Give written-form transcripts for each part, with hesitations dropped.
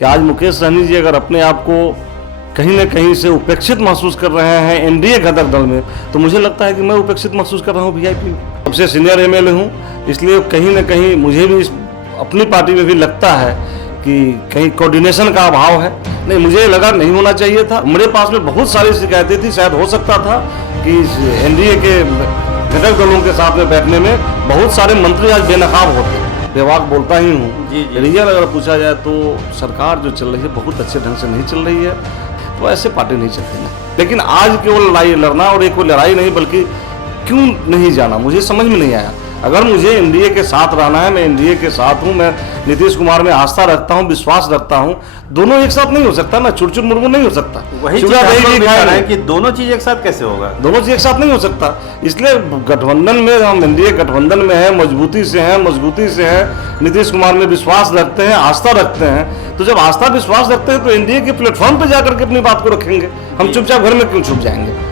कि आज मुकेश सहनी जी अगर अपने आप को कहीं न कहीं से उपेक्षित महसूस कर रहे हैं एनडीए घटक दल में, तो मुझे लगता है कि मैं उपेक्षित महसूस कर रहा हूँ वीआईपी में। सबसे सीनियर एमएलए हूँ, इसलिए कहीं न कहीं मुझे भी अपनी पार्टी में भी लगता है कि कहीं कोऑर्डिनेशन का अभाव है। नहीं, मुझे लगा नहीं होना चाहिए था। मेरे पास में बहुत सारी शिकायतें थी, शायद हो सकता था कि एनडीए के घटक दलों के साथ में बैठने में बहुत सारे मंत्री आज बेनकाब होते हैं। बेवाक बोलता ही हूँ। रियल अगर पूछा जाए तो सरकार जो चल रही है बहुत अच्छे ढंग से नहीं चल रही है, तो ऐसे पार्टी नहीं चलती है। लेकिन आज केवल लड़ाई लड़ना और एक कोई लड़ाई नहीं बल्कि क्यों नहीं जाना, मुझे समझ में नहीं आया। अगर मुझे एनडीए के साथ रहना है, मैं एनडीए के साथ हूँ, मैं नीतीश कुमार में आस्था रखता हूँ, विश्वास रखता हूँ। दोनों एक साथ नहीं हो सकता ना, चुरचुर मुर्मू नहीं हो सकता। वही चीज है कि दोनों चीज एक साथ कैसे होगा, दोनों चीज एक साथ नहीं हो सकता। इसलिए गठबंधन में हम एनडीए गठबंधन में है, मजबूती से है, नीतीश कुमार में विश्वास रखते हैं, आस्था रखते हैं। तो जब आस्था विश्वास रखते हैं तो एनडीए के प्लेटफॉर्म पर जाकर के अपनी बात को रखेंगे। हम चुपचाप घर में क्यों छुप जाएंगे।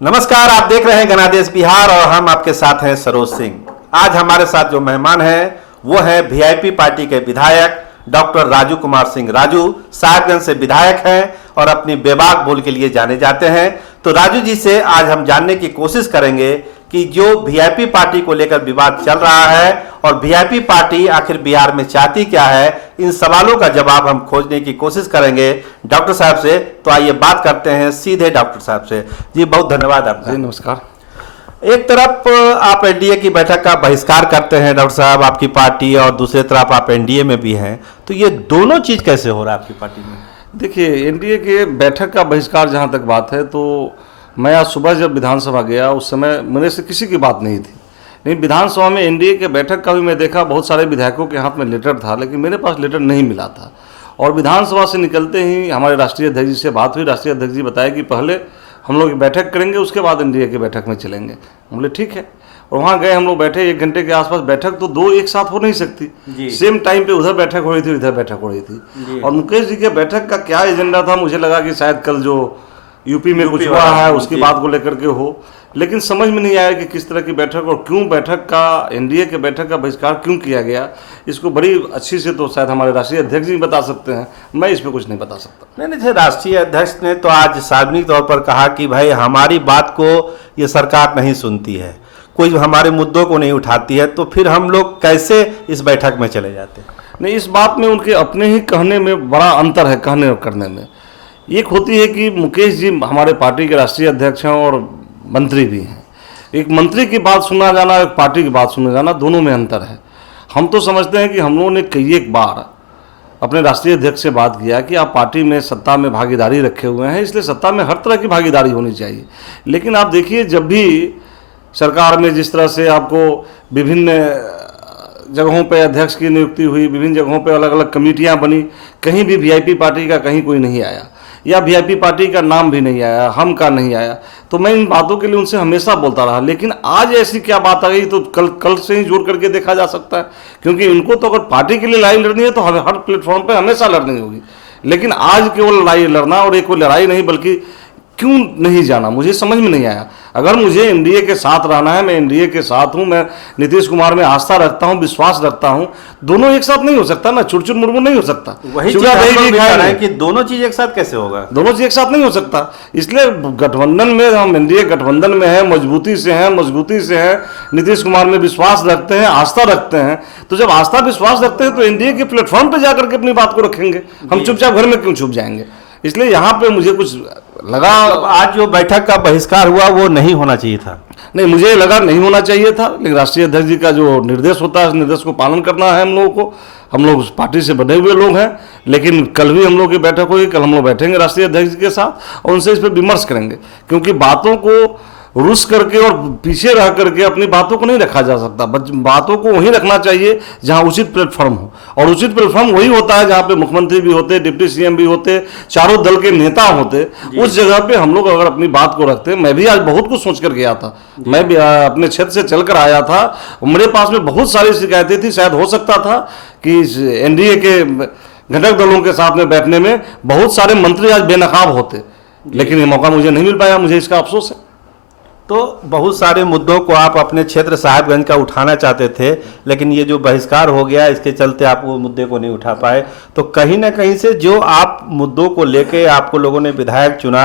नमस्कार, आप देख रहे हैं घनादेश बिहार और हम आपके साथ हैं सरोज सिंह। आज हमारे साथ जो मेहमान हैं वो है वीआईपी पार्टी के विधायक डॉक्टर राजू कुमार सिंह राजू। साहेबगंज से विधायक हैं और अपनी बेबाक बोल के लिए जाने जाते हैं। तो राजू जी से आज हम जानने की कोशिश करेंगे कि जो वीआईपी पार्टी को लेकर विवाद चल रहा है और वीआईपी पार्टी आखिर बिहार में चाहती क्या है, इन सवालों का जवाब हम खोजने की कोशिश करेंगे डॉक्टर साहब से। तो आइए बात करते हैं सीधे डॉक्टर साहब से। जी बहुत धन्यवाद आपका। जी नमस्कार। एक तरफ आप एनडीए की बैठक का बहिष्कार करते हैं डॉक्टर साहब, आपकी पार्टी, और दूसरी तरफ आप एनडीए में भी हैं, तो ये दोनों चीज कैसे हो रहा है आपकी पार्टी में? देखिए, एनडीए के बैठक का बहिष्कार जहाँ तक बात है, तो मैं आज सुबह जब विधानसभा गया उस समय मेरे से किसी की बात नहीं थी। नहीं, विधानसभा में एनडीए के बैठक का भी मैं देखा, बहुत सारे विधायकों के हाथ में लेटर था, लेकिन मेरे पास लेटर नहीं मिला था। और विधानसभा से निकलते ही हमारे राष्ट्रीय अध्यक्ष जी से बात हुई। राष्ट्रीय अध्यक्ष जी बताया कि पहले हम लोग बैठक करेंगे, उसके बाद एनडीए की बैठक में चलेंगे। हम बोले ठीक है, और वहाँ गए, हम लोग बैठे 1 घंटे के आसपास। बैठक तो दो एक साथ हो नहीं सकती, सेम टाइम पे उधर बैठक हो रही थी, इधर बैठक हो रही थी। और मुकेश जी के बैठक का क्या एजेंडा था, मुझे लगा कि शायद कल जो यूपी में कुछ हुआ है उसकी बात को लेकर के हो, लेकिन समझ में नहीं आया कि किस तरह की बैठक और क्यों बैठक का, एनडीए के बैठक का बहिष्कार क्यों किया गया। इसको बड़ी अच्छी से तो शायद हमारे राष्ट्रीय अध्यक्ष जी बता सकते हैं, मैं इस पर कुछ नहीं बता सकता। नहीं, राष्ट्रीय अध्यक्ष ने तो आज सार्वजनिक तौर पर कहा कि भाई हमारी बात को ये सरकार नहीं सुनती है, कोई हमारे मुद्दों को नहीं उठाती है, तो फिर हम लोग कैसे इस बैठक में चले जाते हैं? नहीं, इस बात में उनके अपने ही कहने में बड़ा अंतर है, कहने और करने में। एक होती है कि मुकेश जी हमारे पार्टी के राष्ट्रीय अध्यक्ष हैं और मंत्री भी हैं। एक मंत्री की बात सुना जाना, एक पार्टी की बात सुना जाना, दोनों में अंतर है। हम तो समझते हैं कि हम लोगों ने कई एक बार अपने राष्ट्रीय अध्यक्ष से बात किया कि आप पार्टी में सत्ता में भागीदारी रखे हुए हैं, इसलिए सत्ता में हर तरह की भागीदारी होनी चाहिए। लेकिन आप देखिए, जब भी सरकार में जिस तरह से आपको विभिन्न जगहों पे अध्यक्ष की नियुक्ति हुई, विभिन्न जगहों पे अलग अलग कमेटियां बनी, कहीं भी वीआईपी पार्टी का कहीं कोई नहीं आया, या वीआईपी पार्टी का नाम भी नहीं आया, हम का नहीं आया। तो मैं इन बातों के लिए उनसे हमेशा बोलता रहा। लेकिन आज ऐसी क्या बात आ गई, तो कल से ही जोड़ करके देखा जा सकता है, क्योंकि इनको तो अगर पार्टी के लिए लड़ाई लड़नी है तो हर प्लेटफॉर्म पर हमेशा लड़नी होगी। लेकिन आज केवल लड़ाई लड़ना और एक कोई लड़ाई नहीं बल्कि क्यों नहीं जाना, मुझे समझ में नहीं आया। अगर मुझे एनडीए के साथ रहना है, मैं एनडीए के साथ हूँ, मैं नीतीश कुमार में आस्था रखता हूँ, विश्वास रखता हूँ। दोनों एक साथ नहीं हो सकता ना, चुरचुर मुर्मू नहीं हो सकता। वही चीज है कि दोनों चीज एक साथ कैसे होगा, दोनों चीज एक साथ नहीं हो सकता। इसलिए गठबंधन में हम एनडीए गठबंधन में है, मजबूती से है, नीतीश कुमार में विश्वास रखते हैं, आस्था रखते हैं। तो जब आस्था विश्वास रखते हैं तो एनडीए के प्लेटफॉर्म पर जाकर के अपनी बात को रखेंगे। हम चुपचाप घर में क्यों छुप जाएंगे। इसलिए यहाँ पे मुझे कुछ लगा, आज जो बैठक का बहिष्कार हुआ वो नहीं होना चाहिए था। नहीं, मुझे लगा नहीं होना चाहिए था, लेकिन राष्ट्रीय अध्यक्ष जी का जो निर्देश होता है, उस निर्देश को पालन करना है हम लोगों को। हम लोग उस पार्टी से बने हुए लोग हैं। लेकिन कल भी हम लोग की बैठक होगी, कल हम लोग बैठेंगे राष्ट्रीय अध्यक्ष जी के साथ और उनसे इस पर विमर्श करेंगे, क्योंकि बातों को रुस करके और पीछे रह करके अपनी बातों को नहीं रखा जा सकता। बातों को वहीं रखना चाहिए जहां उचित प्लेटफॉर्म हो, और उचित प्लेटफॉर्म वही होता है जहां पे मुख्यमंत्री भी होते, डिप्टी सीएम भी होते, चारों दल के नेता होते। उस जगह पे हम लोग अगर अपनी बात को रखते, मैं भी आज बहुत कुछ सोच कर गया था, मैं भी अपने क्षेत्र से चल कर आया था, मेरे पास में बहुत सारी शिकायतें थी। शायद हो सकता था कि एनडीए के घटक दलों के साथ में बैठने में बहुत सारे मंत्री आज बेनकाब होते, लेकिन ये मौका मुझे नहीं मिल पाया, मुझे इसका अफसोस है। तो बहुत सारे मुद्दों को आप अपने क्षेत्र साहिबगंज का उठाना चाहते थे, लेकिन ये जो बहिष्कार हो गया इसके चलते आप वो मुद्दे को नहीं उठा पाए। तो कहीं ना कहीं से जो आप मुद्दों को लेके आपको लोगों ने विधायक चुना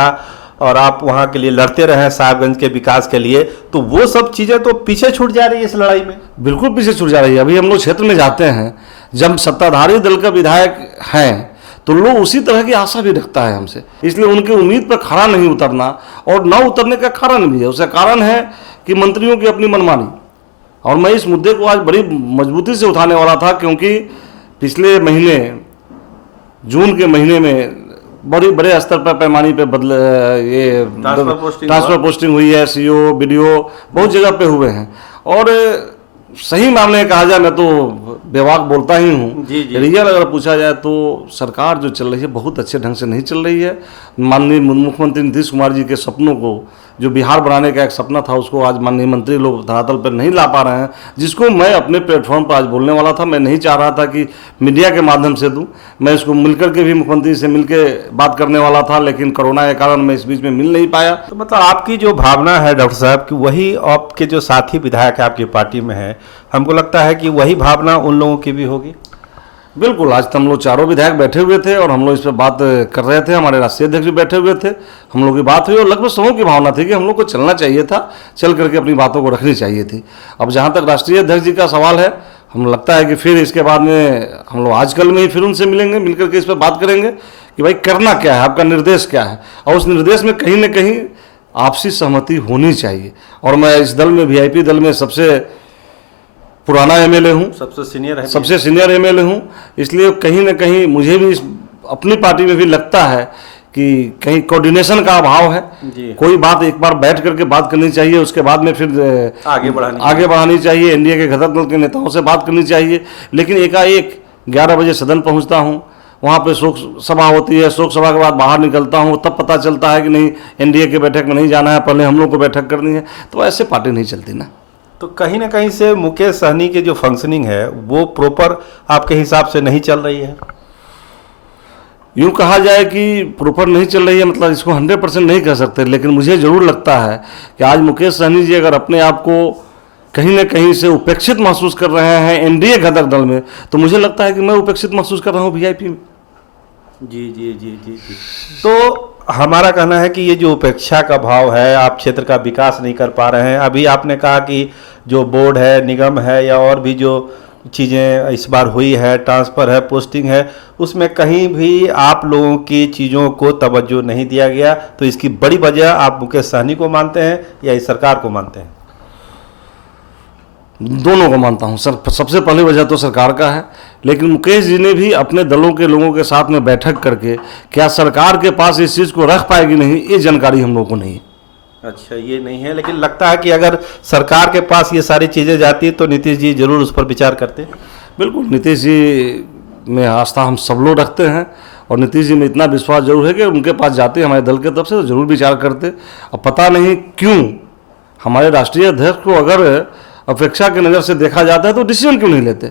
और आप वहाँ के लिए लड़ते रहे साहिबगंज के विकास के लिए, तो वो सब चीज़ें तो पीछे छूट जा रही है इस लड़ाई में। बिल्कुल पीछे छूट जा रही है। अभी हम लोग क्षेत्र में जाते हैं, जब सत्ताधारी दल का विधायक हैं तो लोग उसी तरह की आशा भी रखता है हमसे, इसलिए उनकी उम्मीद पर खड़ा नहीं उतरना, और न उतरने का कारण भी है। उसका कारण है कि मंत्रियों की अपनी मनमानी। और मैं इस मुद्दे को आज बड़ी मजबूती से उठाने वाला था, क्योंकि पिछले महीने जून के महीने में बड़े स्तर पर पैमाने पे ये ट्रांसफर पोस्टिंग हुई है, सीओ बीडीओ बहुत जगह पे हुए हैं। और सही मामले कहा जाए, मैं तो बेवाक बोलता ही हूँ, रियल अगर पूछा जाए तो सरकार जो चल रही है बहुत अच्छे ढंग से नहीं चल रही है। माननीय मुख्यमंत्री नीतीश कुमार जी के सपनों को, जो बिहार बनाने का एक सपना था, उसको आज माननीय मंत्री लोग धरातल पर नहीं ला पा रहे हैं, जिसको मैं अपने प्लेटफॉर्म पर आज बोलने वाला था। मैं नहीं चाह रहा था कि मीडिया के माध्यम से दूं, मैं इसको मिलकर के भी मुख्यमंत्री से मिलकर बात करने वाला था, लेकिन कोरोना के कारण मैं इस बीच में मिल नहीं पाया। तो मतलब आपकी जो भावना है डॉक्टर साहब कि वही आपके जो साथी विधायक आपकी पार्टी में है, हमको लगता है कि वही भावना उन लोगों की भी होगी। बिल्कुल, आज तो हम लोग चारों विधायक बैठे हुए थे और हम लोग इस पर बात कर रहे थे। हमारे राष्ट्रीय अध्यक्ष भी बैठे हुए थे, हम लोग की बात हुई और लगभग सबों की भावना थी कि हम लोग को चलना चाहिए था, चल करके अपनी बातों को रखनी चाहिए थी। अब जहाँ तक राष्ट्रीय अध्यक्ष जी का सवाल है, हम लगता है कि फिर इसके बाद में हम लोग आजकल में ही फिर उनसे मिलेंगे, मिल करके इस पर बात करेंगे कि भाई करना क्या है, आपका निर्देश क्या है, और उस निर्देश में कहीं ना कहीं आपसी सहमति होनी चाहिए। और मैं इस दल में, वीआईपी दल में सबसे पुराना एमएलए हूँ, सबसे सीनियर एमएलए हूँ, इसलिए कहीं ना कहीं मुझे भी अपनी पार्टी में भी लगता है कि कहीं कोऑर्डिनेशन का अभाव है। कोई बात एक बार बैठ करके बात करनी चाहिए, उसके बाद में फिर आगे बढ़ानी चाहिए। एनडीए के घटक दल के नेताओं से बात करनी चाहिए, लेकिन एकाएक 11 बजे सदन पहुँचता हूँ, वहाँ पे शोक सभा होती है, शोक सभा के बाद बाहर निकलता हूँ, तब पता चलता है कि नहीं एनडीए के बैठक में नहीं जाना है, पहले हम लोग को बैठक करनी है। तो ऐसे पार्टी नहीं चलती ना। तो कहीं ना कहीं से मुकेश सहनी की जो फंक्शनिंग है वो प्रॉपर आपके हिसाब से नहीं चल रही है। यूँ कहा जाए कि प्रॉपर नहीं चल रही है, मतलब इसको 100% नहीं कह सकते, लेकिन मुझे ज़रूर लगता है कि आज मुकेश सहनी जी अगर अपने आप को कहीं ना कहीं से उपेक्षित महसूस कर रहे हैं एनडीए घटक दल में, तो मुझे लगता है कि मैं उपेक्षित महसूस कर रहा हूँ वीआईपी में। जी। तो हमारा कहना है कि ये जो उपेक्षा का भाव है, आप क्षेत्र का विकास नहीं कर पा रहे हैं। अभी आपने कहा कि जो बोर्ड है, निगम है, या और भी जो चीज़ें इस बार हुई है, ट्रांसफ़र है, पोस्टिंग है, उसमें कहीं भी आप लोगों की चीज़ों को तवज्जो नहीं दिया गया। तो इसकी बड़ी वजह आप मुकेश सहनी को मानते हैं या इस सरकार को मानते हैं? दोनों को मानता हूं सर। सबसे पहली वजह तो सरकार का है, लेकिन मुकेश जी ने भी अपने दलों के लोगों के साथ में बैठक करके क्या सरकार के पास इस चीज़ को रख पाएगी नहीं, ये जानकारी हम लोगों को नहीं है। अच्छा, ये नहीं है, लेकिन लगता है कि अगर सरकार के पास ये सारी चीज़ें जाती तो नीतीश जी जरूर उस पर विचार करते। बिल्कुल, नीतीश जी में आस्था हम सब लोग रखते हैं और नीतीश जी में इतना विश्वास जरूर है कि उनके पास जाते हमारे दल के तरफ से तो जरूर विचार करते। अब पता नहीं क्यों हमारे राष्ट्रीय अध्यक्ष को अगर अपेक्षा की नज़र से देखा जाता है तो डिसीजन क्यों नहीं लेते।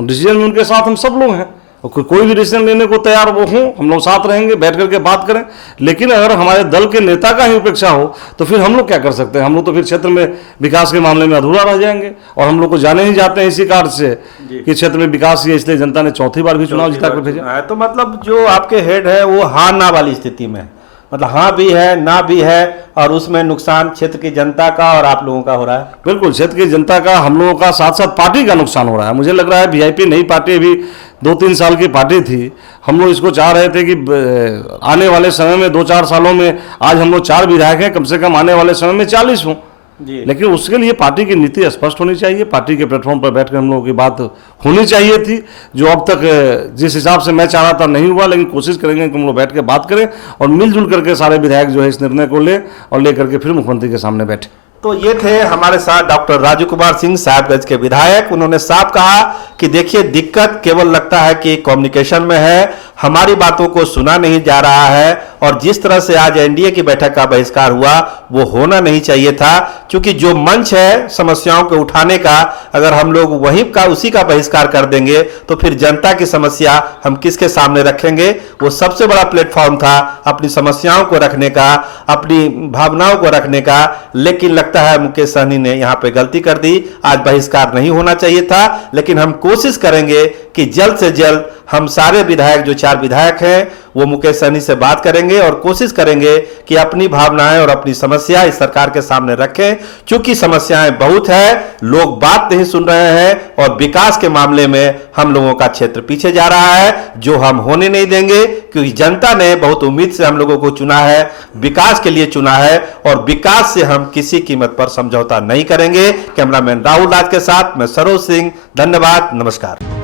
डिसीजन में उनके साथ हम सब लोग हैं, कोई भी डिसीजन लेने को तैयार वो हों, हम लोग साथ रहेंगे, बैठ करके बात करें। लेकिन अगर हमारे दल के नेता का ही उपेक्षा हो तो फिर हम लोग क्या कर सकते हैं। हम लोग तो फिर क्षेत्र में विकास के मामले में अधूरा रह जाएंगे, और हम लोग को जाने ही जाते हैं इसी कार्य से कि क्षेत्र में विकास ही है, इसलिए जनता ने चौथी बार भी चुनाव जिता कर भेजा। तो मतलब जो आपके हेड है वो हाँ ना वाली स्थिति में, मतलब हाँ भी है ना भी है, और उसमें नुकसान क्षेत्र की जनता का और आप लोगों का हो रहा है। बिल्कुल, क्षेत्र की जनता का, हम लोगों का, साथ साथ पार्टी का नुकसान हो रहा है। मुझे लग रहा है वीआईपी नई पार्टी अभी 2-3 साल की पार्टी थी, हम लोग इसको चाह रहे थे कि आने वाले समय में 2-4 सालों में, आज हम लोग 4 विधायक हैं, कम से कम आने वाले समय में 40 हों। लेकिन उसके लिए पार्टी की नीति स्पष्ट होनी चाहिए, पार्टी के प्लेटफॉर्म पर बैठकर हम लोगों की बात होनी चाहिए थी, जो अब तक जिस हिसाब से मैं चाह रहा था नहीं हुआ। लेकिन कोशिश करेंगे कि हम लोग बैठ के बात करें और मिलजुल करके सारे विधायक जो है इस निर्णय को लें और लेकर के फिर मुख्यमंत्री के सामने बैठे। तो ये थे हमारे साथ डॉक्टर राजू कुमार सिंह साहिबगंज के विधायक। उन्होंने साफ कहा कि देखिए दिक्कत केवल लगता है कि कम्युनिकेशन में है, हमारी बातों को सुना नहीं जा रहा है और जिस तरह से आज एनडीए की बैठक का बहिष्कार हुआ वो होना नहीं चाहिए था, क्योंकि जो मंच है समस्याओं को उठाने का, अगर हम लोग वहीं का उसी का बहिष्कार कर देंगे तो फिर जनता की समस्या हम किसके सामने रखेंगे। वो सबसे बड़ा प्लेटफॉर्म था अपनी समस्याओं को रखने का, अपनी भावनाओं को रखने का, लेकिन लगता है मुकेश सहनी ने यहां पे गलती कर दी। आज बहिष्कार नहीं होना चाहिए था, लेकिन हम कोशिश करेंगे कि जल्द से जल्द हम सारे विधायक, जो 4 विधायक हैं, वो मुकेश सहनी से बात करेंगे और कोशिश करेंगे कि अपनी भावनाएं और अपनी समस्या इस सरकार के सामने रखें, क्योंकि समस्याएं बहुत है, लोग बात नहीं सुन रहे हैं और विकास के मामले में हम लोगों का क्षेत्र पीछे जा रहा है, जो हम होने नहीं देंगे, क्योंकि जनता ने बहुत उम्मीद से हम लोगों को चुना है, विकास के लिए चुना है और विकास से हम किसी कीमत पर समझौता नहीं करेंगे। कैमरामैन राहुल राज के साथ मैं सरोज सिंह, धन्यवाद, नमस्कार।